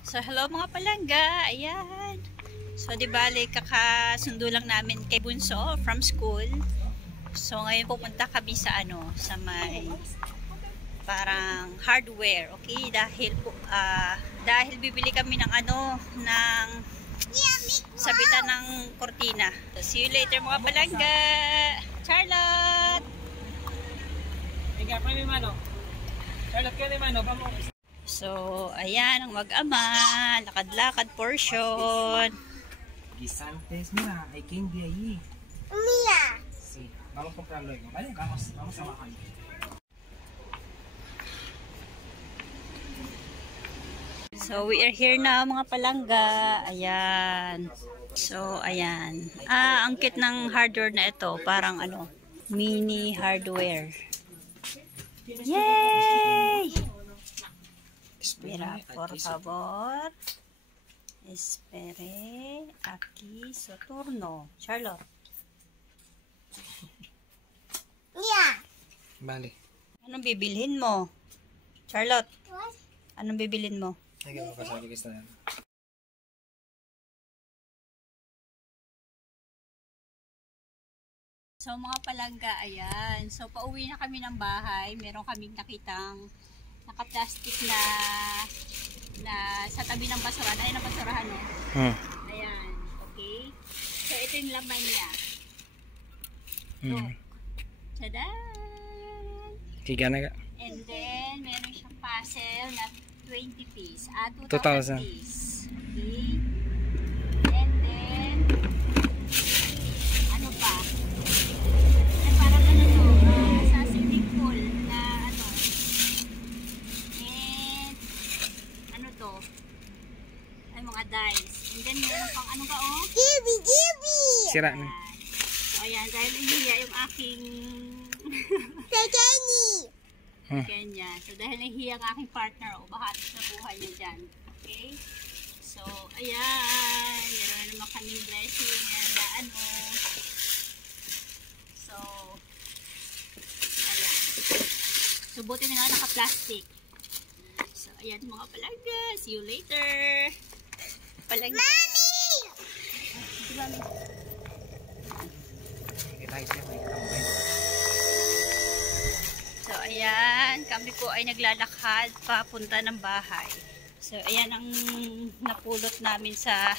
So, hello mga palangga. Ayan. So, di bale, kakasundo lang namin kay Bunso from school. So, ngayon pupunta kami sa sa may parang hardware. Okay? Dahil bibili kami ng ng sabitan ng kortina. So, see you later mga palangga. Charlotte! Charlotte ka ni Mano, So, ayan ang mag-ama. Lakad-lakad portion. Guisantes, mira, hay quien de ahí. Mía. Sí, vamos a comprar luego, ¿vale? Vamos a bajar. So, we are here now mga palangga. Ayan. So, ayan. Ang cute ng hardware na ito. Parang mini hardware. Yay! Mira, por favor. Espere aquí su turno. Charlotte. Mía. Vale. Anong bibilhin mo? Charlotte, anong bibilhin mo? Hay que pasar que está. So mga palangga, ayan. So pauwi na kami ng bahay. Meron kaming nakitang naka-plastic na sa tabi ng basurahan. Ayun ang basurahan mo. Ayan. Okay. So ito yung laman niya. Look. Tadaan! Tiga na ka. And then, meron siyang puzzle na 20 piece. 2,000 piece. Okay. And then, ano pa? Ay, parang sa swimming pool na And, to? Ay, mga dice. And then, meron pang Gibi, gibi. Sira na. So, ayan. Dahil nahihiya yung aking Jenny. Kanya. So, dahil nahihiya ang aking partner, baka sa buhay niya dyan. Okay? So, ayan. Meron naman kaming blessing na So, ayan. So, buti na nga naka-plastic. So, ayan mga palangga. See you later. Palangga. Mami! Mami! So, ayan. Kami po ay naglalakad papunta ng bahay. So, ayan ang napulot namin sa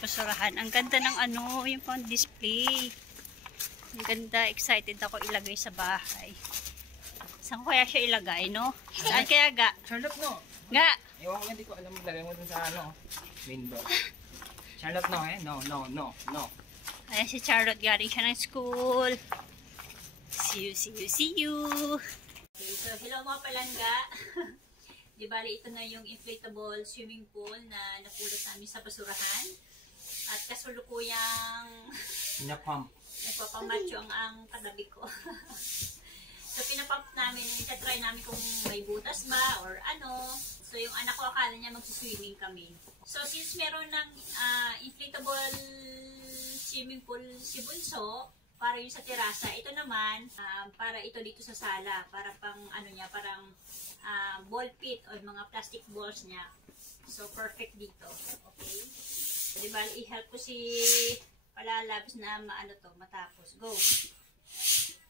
basurahan. Ang ganda ng yung pang display. Ang ganda. Excited ako ilagay sa bahay. Saan ko kaya siya ilagay, no? Saan kaya, Ga? Charlotte, no? Ga! Ewan ko, hindi ko alam maglagay mo dun sa window. Charlotte, no eh? No. Ayan si Charlotte, galing siya ng school. See you. Okay, so hello mga palangga. Di bali, ito na yung inflatable swimming pool na napulot namin sa basurahan. At kasulukuyang Na-pump. nagpapamacho ang katabi ko. So, pinapump namin, itatry namin kung may butas ba or So, yung anak ko akala niya magsiswimming kami. So, since meron ng inflatable swimming pool si Bunso, para yung sa terasa, ito naman, para ito dito sa sala, para pang parang ball pit o mga plastic balls niya. So, perfect dito. Okay? So, diba, i-help ko si Palalabs na matapos. Go!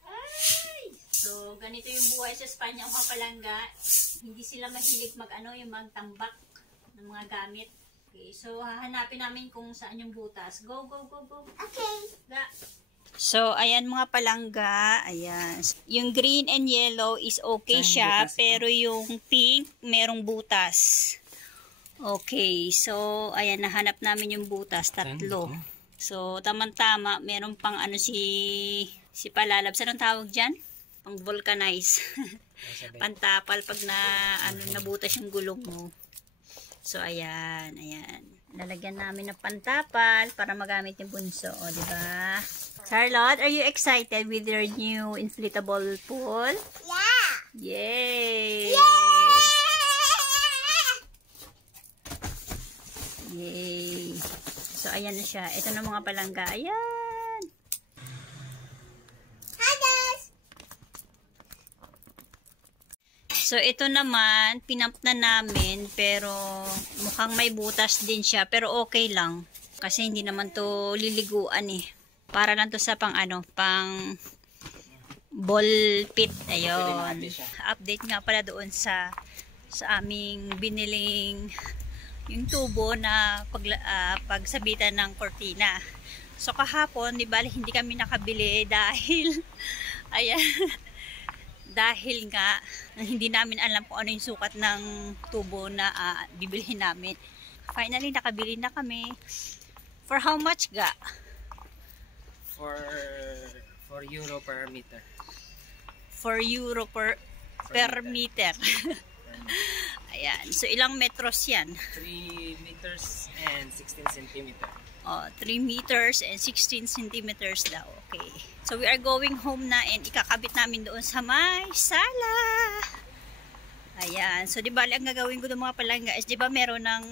Ay! So, ganito yung buhay sa Espanya, mga palangga. Hindi sila mahilig yung magtambak ng mga gamit. Okay, so hahanapin namin kung saan yung butas. Go. Okay. Ga. So, ayan mga palangga. Ayan. Yung green and yellow is okay siya, pero yung pink, merong butas. Okay, so, ayan, nahanap namin yung butas. 3. So, tamang-tama, meron pang si Palalabs. Anong tawag dyan? Pang vulcanize. Pantapal pag nabutas yung gulong mo. So, ayan. Lalagyan namin ng pantapal para magamit yung Bunso. O, diba? Charlotte, are you excited with your new inflatable pool? Yeah. Yay! Yay! So, ayan na siya. Ito na mga palangga. Ayan! So, ito naman, pinamp na namin, pero mukhang may butas din siya, pero okay lang. Kasi hindi naman to liliguan eh. Para lang to sa pang ball pit. Ayun. Update nga pala doon sa aming biniling yung tubo na pagsabitan ng kortina. So, kahapon, di ba, hindi kami nakabili dahil, ayan, dahil nga hindi namin alam kung ano yung sukat ng tubo na bibilhin namin. Finally nakabili na kami. For how much ga? For euro per meter. 4 euro per meter. Ayan. So ilang metros yan? 3 meters and 16 centimeter. Oh, 3 meters and 16 centimeters daw. Okay. So we are going home na and ikakabit namin doon sa may sala. Ayan. So di ba ang gagawin ko ng mga palangga is di ba meron ng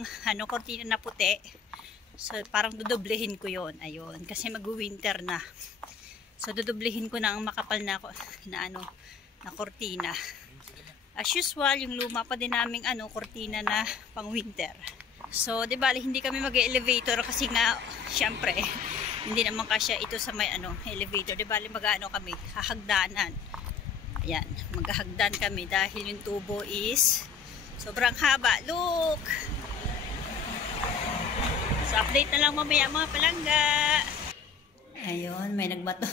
kortina na puti. So parang dudublehin ko 'yon. Ayun, kasi mag-winter na. So dudublehin ko na ang makapal na kortina. As usual, yung luma pa din naming kortina na pang winter. So, di ba, hindi kami mag-elevator kasi nga, syempre, hindi naman kasya ito sa may elevator. Di ba, kami, hahagdanan. Ayan, maghahagdan kami dahil yung tubo is sobrang haba. Look! So, update na lang mamaya mga palangga. Ayun, may nagbato.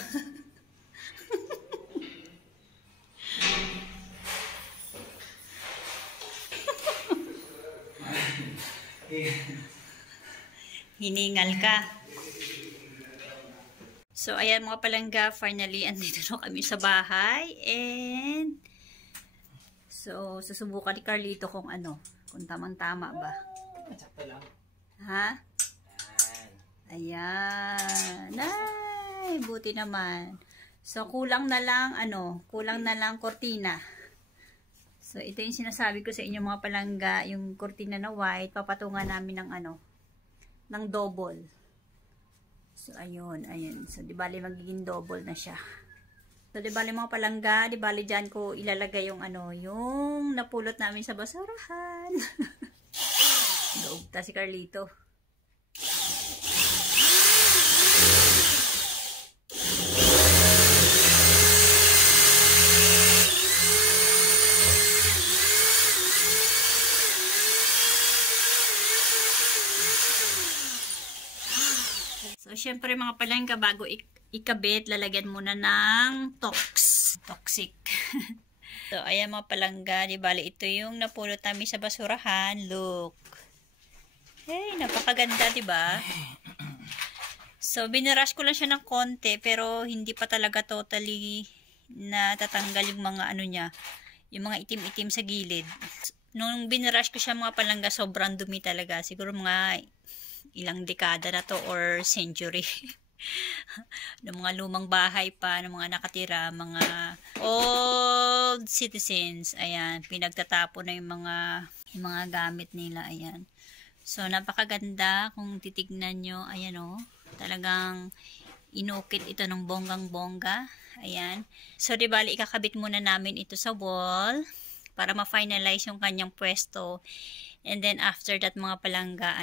Hiningal ka. So, ayan mga palangga, finally, andito na kami sa bahay. And, so, susubukan ni Carlito kung kung tamang-tama ba. Sakto lang. Ha? Ayan. Ay, buti naman. So, kulang na lang kortina. So, ito yung sinasabi ko sa inyo mga palangga, yung kortina na white, papatungan namin ng double. So, ayun. So, di bali magiging double na siya. So, di bali mga palangga, di bali dyan ko ilalagay yung yung napulot namin sa basurahan. Naugta si Carlito. So, syempre mga palangga, bago ikabit, lalagyan muna ng toxic. So, ayan mga palangga, di bali ito yung napulot namin sa basurahan. Look. Hey, napakaganda, di ba? So, binarush ko lang siya ng konti, pero hindi pa talaga totally natatanggal yung mga niya, yung mga itim-itim sa gilid. Nung binarush ko siya mga palangga, sobrang dumi talaga. Siguro mga ilang dekada na to or century. Ng mga lumang bahay pa, ng mga nakatira, mga old citizens. Ayan, pinagtatapon na yung mga gamit nila. Ayan. So, napakaganda kung titignan nyo. Ayan o. Talagang inukit ito ng bonggang-bongga. Ayan. So, di bali, ikakabit muna namin ito sa wall para ma-finalize yung kanyang pwesto. And then, after that, mga palangga,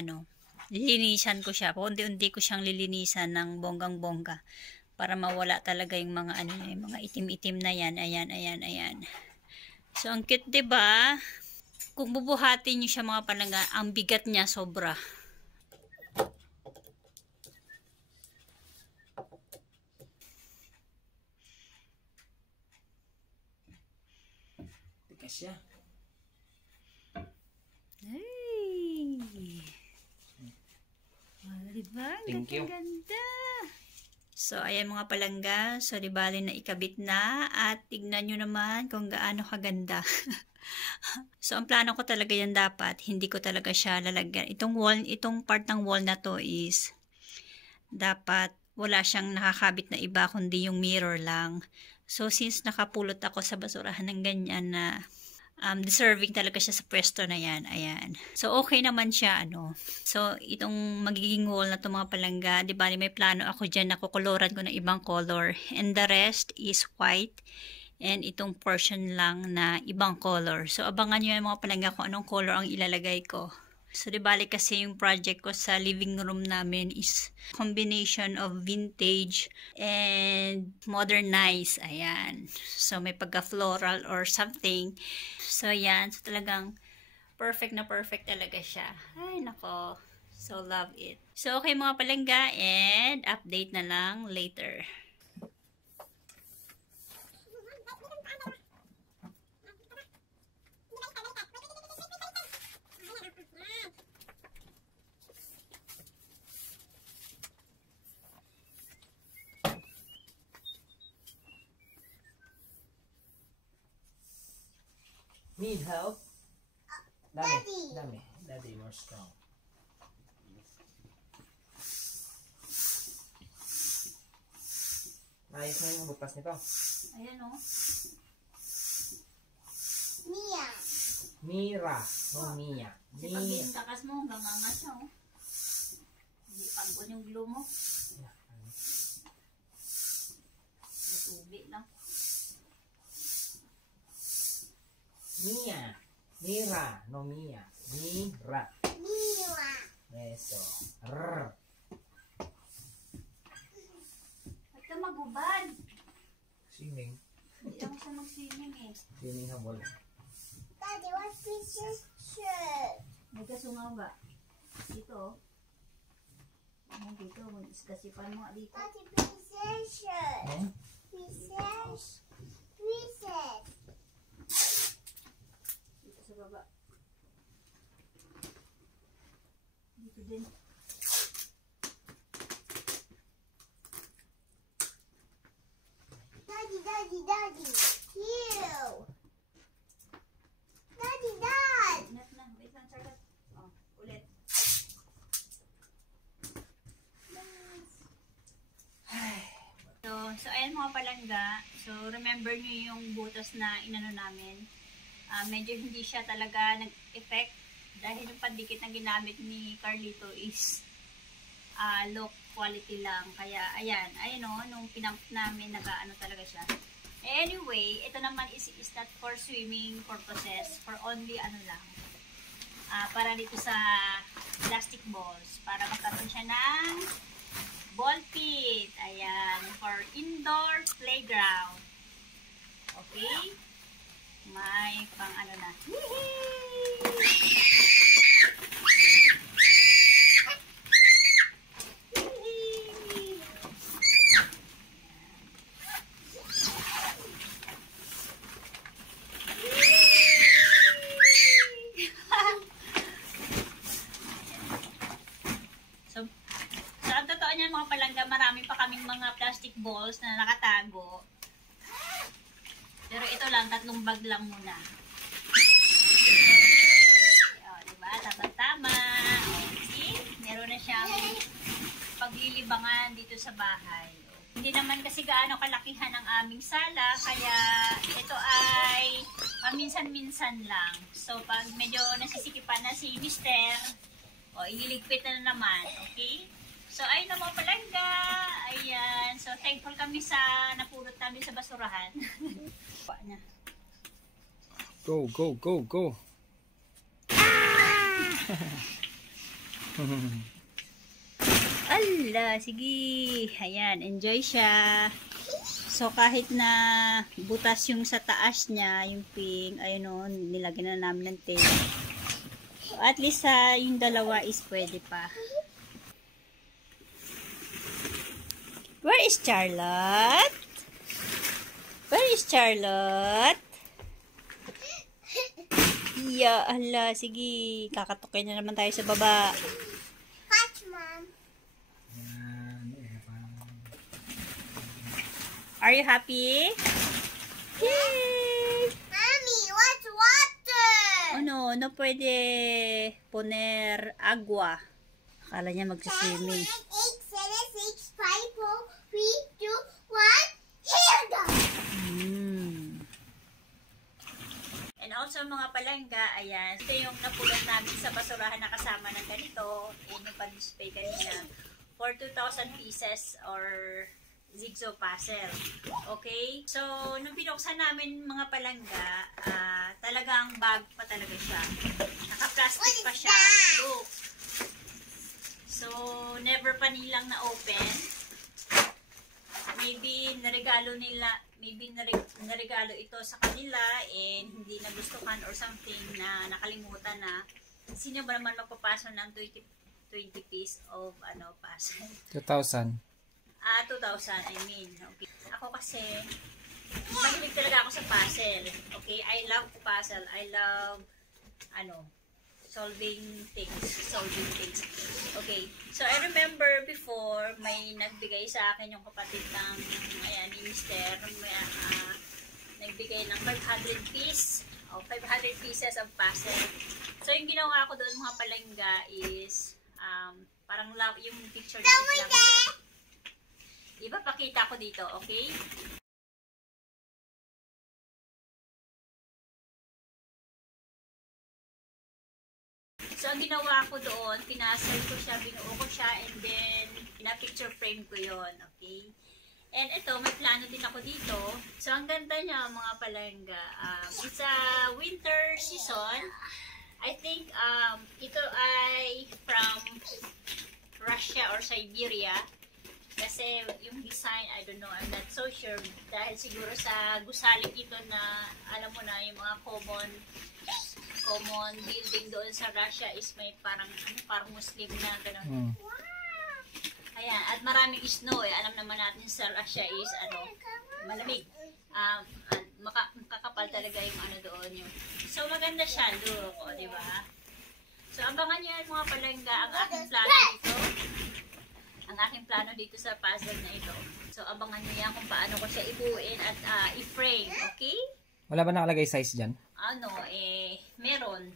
lilinisan ko siya. Unti-unti ko siyang lilinisan ng bonggang-bongga para mawala talaga yung mga yung mga itim-itim na yan. Ayan. So, ang cute, diba? Kung bubuhatin niyo siya mga palangga, ang bigat niya sobra. Tikas siya. Diba? Thank you. Ganda. So, ayan mga palangga. So, di bali na ikabit na. At tignan nyo naman kung gaano kaganda. So, ang plano ko talaga yan dapat. Hindi ko talaga siya lalagyan. Itong part ng wall na to is dapat wala siyang nakakabit na iba kundi yung mirror lang. So, since nakapulot ako sa basurahan ng ganyan na deserving talaga siya sa pwesto na yan. Ayan. So, okay naman siya, So, itong magiging wall na ito mga palangga, di ba, may plano ako dyan na kukoloran ko ng ibang color. And the rest is white. And itong portion lang na ibang color. So, abangan nyo yung mga palangga kung anong color ang ilalagay ko. So, di bali kasi yung project ko sa living room namin is combination of vintage and modernized. Ayan. So, may pagka-floral or something. So, ayan. So, talagang perfect na perfect talaga siya. Ay, nako. So, love it. So, okay mga palangga, and update na lang later. Need help? Daddy. Dami. Daddy, more strong. Ayos na yung butas nito. Ayan o. Mia. Mira. No, Mia. Kasi pag takas mo, hanggang angas siya o. Hindi pagod yung glue mo. Tubi lang. Mia. Mira. No, Mia. Mira. Mia. Eso. Rrr. Ba't ka magubad? Swimming. Hindi ako siya mag-swimming eh. Swimming habol. Daddy, what's this shirt? May kasungaw ba? Dito. Ano dito? Iskasipan mo nga dito. Daddy, princess shirt. Eh? Princess. Princess. Dito sa baba. Dito din. Daddy, daddy, daddy. Here. Daddy, dad. Inat na. Wait lang, Charlotte. Oh, ulit. So ayan mga palangga. So, remember nyo yung butas na inano namin. Medyo hindi siya talaga nag-effect dahil yung pandikit na ginamit ni Carlito is low quality lang. Kaya, ayan o, nung pinamp namin, nag-ano talaga siya. Anyway, ito naman is not for swimming purposes, for only ano lang, para dito sa plastic balls, para magkaroon siya ng ball pit. Ayan, for indoor playground. Okay? May pang ano na. So, ang totoo niyan mga palangga, marami pa kaming mga plastic balls na nakatago. Pero ito lang, 3 bag lang muna. O, diba? Tama-tama. See? Meron na siyang paglilibangan dito sa bahay. Hindi naman kasi gaano kalakihan ang aming sala, kaya ito ay paminsan-minsan lang. So, pag medyo nasisikipan na si Mister, ililigpit na naman, okay? So, ayun na mga palangga. Ayan. So, thankful kami sa napulot namin sa basurahan. Go, go, go, go. Ala, sige. Ayan, enjoy siya. So, kahit na butas yung sa taas niya, yung pink, ayun o, nilagyan na namin ng tape. So, at least yung dalawa is pwede pa. Where is Charlotte? Where is Charlotte? Yeah, ala, sige. Kakatukin na naman tayo sa baba. Watch, Mom. Are you happy? Yay! Mommy, what's water? Oh no, no pwede poner agua. Akala niya 10, 9, magsiswimming. 8, 7, 6, 5, 4, 3, 2, 1. Here go! And also mga palangga, ayan, ito yung napulot namin sa basurahan na kasama ng ganito. Yung pag-display kanina. For 2,000 pieces or Jigsaw puzzle. Okay? So, nung binuksan namin mga palangga, talagang bag pa talaga siya. Naka-plastic pa siya. Look. So, never pa nilang na-open. Maybe naregalo ito sa kanila and hindi nagustuhan or something na nakalimutan na. Sino ba naman magpapaso ng 20 piece of puzzle? 2,000. 2,000, I mean. Okay. Ako kasi, mahilig talaga ako sa puzzle. Okay? I love puzzle. I love, solving things. Okay. So, I remember before, may nagbigay sa akin yung kapatid ng, ni Mister, nagbigay ng 500 pieces of puzzle. So, yung ginawa ko doon mga palangga is, parang love, yung picture niya is love. Ipapakita ko dito, okay? So, ang ginawa ko doon, pinasal ko siya, binuo ko siya, and then, pina-picture frame ko yon, okay? And ito, may plano din ako dito. So, ang ganda niya, mga palangga. It's a winter season. I think, ito ay from Russia or Siberia. Kasi yung design, I don't know, I'm not so sure. Dahil siguro sa gusalik ito na, alam mo na, yung mga common building doon sa Russia is may parang Muslim na gano'n. Ayan, at maraming snow eh. Alam naman natin sa Russia is malamig. Makakapal talaga yung doon yun. So maganda siya, look, di ba? So abangan niyo yan mga palangga, ang aking plano dito sa puzzle na ito. So abangan niyo yan kung paano ko siya ibuuin at i-frame, okay? Wala ba nakalagay size dyan? Meron.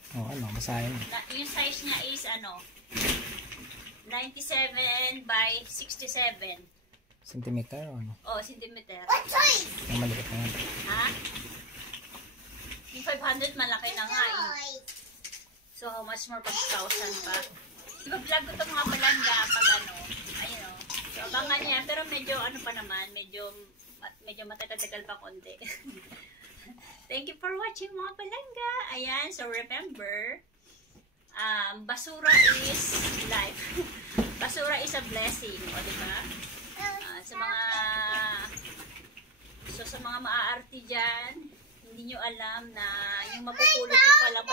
Basahin. Yung size niya is 97 by 67. Centimeter o ano? Centimeter. What size? Ang maliit na yan. Ha? Yung 500 malaki na nga eh. So how much more pag 1,000 pa? I-vlog ko itong mga palangga pag ayun o. So abangan niya, pero medyo pa naman, medyo matatagal pa konti. Thank you for watching mga palangga. Ayan, so remember, basura is life. Basura is a blessing, o diba? Sa mga maaarte dyan, hindi nyo alam na yung mapupulot ko palang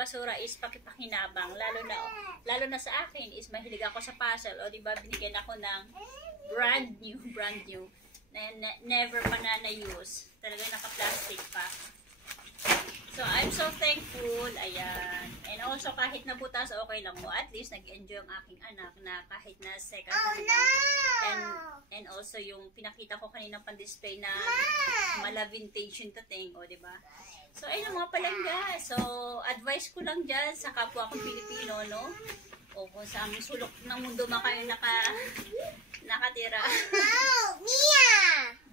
basura is pakipakinabang. Lalo na sa akin is mahilig ako sa puzzle. O diba, binigyan ako ng brand new. Never pa na-use. Talaga naka-plastic pa. So, I'm so thankful. Ayan. And also, kahit nabutas, okay lang mo. At least, nag-enjoy ang aking anak na kahit na second hand. And also, yung pinakita ko kanina pang-display na mala vintage yung dating. O, diba? So, ayun mga palangga. So, advice ko lang dyan sa kapwa kong Pilipino, no? O kung sa aming sulok ng mundo kayo nakatira. Mia!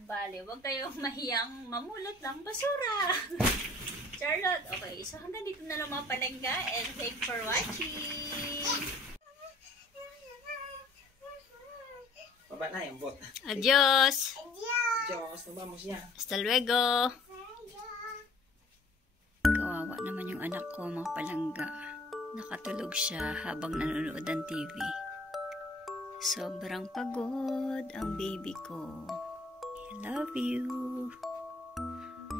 Bale, huwag kayong mahiyang mamulot ng basura. Charlotte, okay. So, hanggang dito na lang mga palangga and thanks for watching. Baba na yung bot. Adios. Diyos, vamos ya. Hasta luego. Kawawa naman yung anak ko, mga palangga. Nakatulog siya habang nanonood ng TV. Sobrang pagod ang baby ko. I love you.